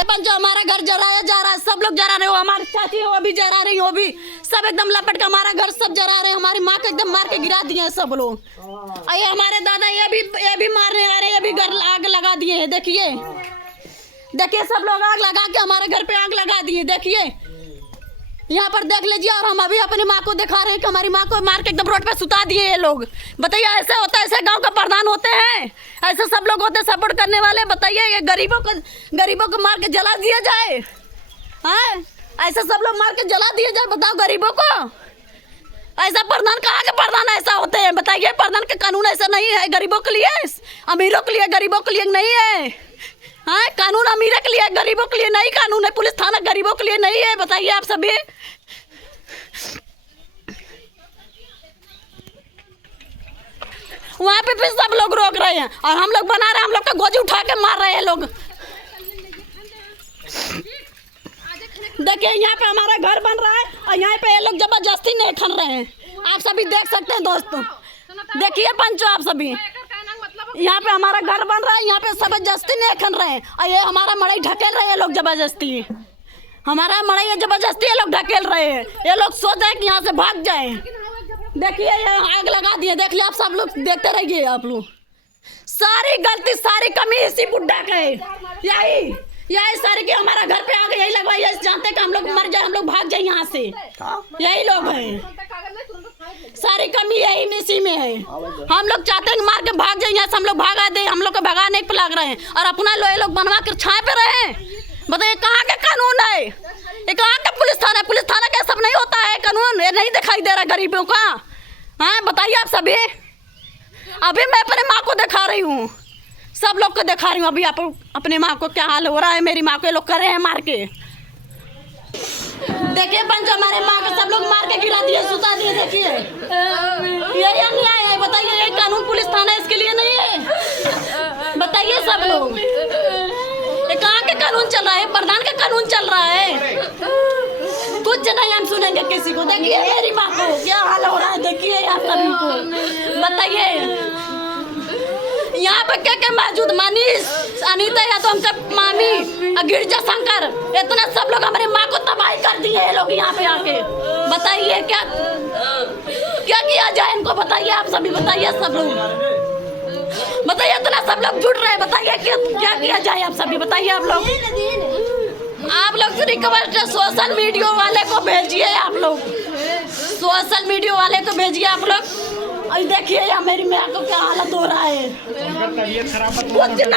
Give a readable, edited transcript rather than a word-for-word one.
जो हमारा घर जराया जा रहा है, सब लोग जरा रहे हो, हमारी चाची हो भी जरा रही हो भी, सब एकदम लपट के हमारा घर सब जरा रहे हैं। हमारी माँ को एकदम मार के गिरा दिए हैं सब लोग। ये हमारे दादा ये भी मारने आ रहे हैं, ये भी घर आग लगा दिए हैं। देखिए देखिए सब लोग आग लगा के हमारे घर पे आग लगा दिए। देखिए यहाँ पर देख लीजिए। और हम अभी अपनी माँ को दिखा रहे हैं कि हमारी माँ को मार के एकदम रोड पे सुता दिए ये लोग। बताइए ऐसे होता है? ऐसे गांव का प्रधान होते हैं? ऐसे सब लोग होते सपोर्ट करने वाले? बताइए ये गरीबों को मार के जला दिया जाए? हाँ ऐसे सब लोग मार के जला दिए जाए? बताओ गरीबों को। ऐसा प्रधान कहाँ के प्रधान ऐसा होते हैं? बताइए प्रधान का कानून ऐसा नहीं है गरीबों के लिए, अमीरों के लिए, गरीबों के लिए नहीं है। हाँ कानून अमीरों के लिए, गरीबों के लिए नहीं कानून है। पुलिस थाना गरीबों के लिए नहीं है। बताइए आप सभी। वहाँ पे सब लोग रोक रहे हैं और हम लोग बना रहे हैं, हम लोग का गोजी उठा के मार रहे हैं लोग। देखिए यहाँ पे हमारा घर बन रहा है और यहाँ पे ये लोग जबरदस्ती नहीं खन रहे हैं। आप सभी देख सकते हैं दोस्तों। देखिए पंचो आप सभी, यहाँ पे हमारा घर बन रहा है, यहाँ पे जबरदस्ती नहीं खन रहे हैं और ये हमारा मड़ई ढकेल रहे हैं लोग जबरदस्ती। हमारा मड़ई जबरदस्ती ये लोग ढकेल रहे हैं। ये लोग सोच रहे हैं कि यहाँ से भाग जाए। देखिए ये आग लगा दिए। देख लिया आप सब लोग, देखते रहिए आप लोग। सारी गलती सारी कमी इसी बुड्ढा का है। यही सारी कि हमारा घर पे आ गए, यही लगवाई, यही जानते कि हम लोग मर जाए, हम लोग भाग जाए यहाँ से। यही लोग हैं, सारी कमी यही इसी में है। हम लोग चाहते हैं कि मार के भाग जाए यहाँ से, हम लोग भागा दे, हम लोग को भगाने पे लग रहे हैं और अपना लोग बनवा कर छाए पे रहे हैं। बताइए कहाँ का कानून है? ये कहाँ का पुलिस थाना? पुलिस थाना का सब नहीं होता है कानून? ये नहीं दिखाई दे रहा गरीबों का? हाँ बताइए आप सभी। अभी मैं अपने माँ को दिखा रही हूँ, सब लोग को दिखा रही हूँ अभी। आप अपने माँ को क्या हाल हो रहा है। मेरी माँ को ये लोग कर रहे हैं मार के। देखिए पंच हमारे माँ को सब लोग मार के गिरा दिए, सुता दिए। देखिए ये अन्याय है। बताइए ये कानून पुलिस थाना इसके लिए नहीं है? बताइए सब लोग, ये कहाँ का कानून चल रहा है? प्रधान का कानून चल रहा है। कुछ नहीं हम सुनेंगे किसी को। देखिए मेरी माँ को क्या हाल हो रहा है। देखिए आप सभी को बताइए। यहाँ पर क्या क्या मौजूद? मनीष, अनीता, या तो हमका मामी, गिरजा शंकर, इतना सब लोग हमारे माँ को तबाही कर दिए ये लोग यहाँ पे आके। बताइए क्या क्या किया जाए इनको? बताइए आप सभी, बताइए सब लोग, बताइए। इतना सब लोग जुट रहे हैं, बताइए क्या किया जाए आप सभी, बताइए आप लोग। आप लोग रिक्वेस्ट है सोशल मीडिया वाले को भेजिए, आप लोग सोशल मीडिया वाले को भेजिए आप लोग। देखिए यार मेरी माँ को क्या हालत हो रहा है।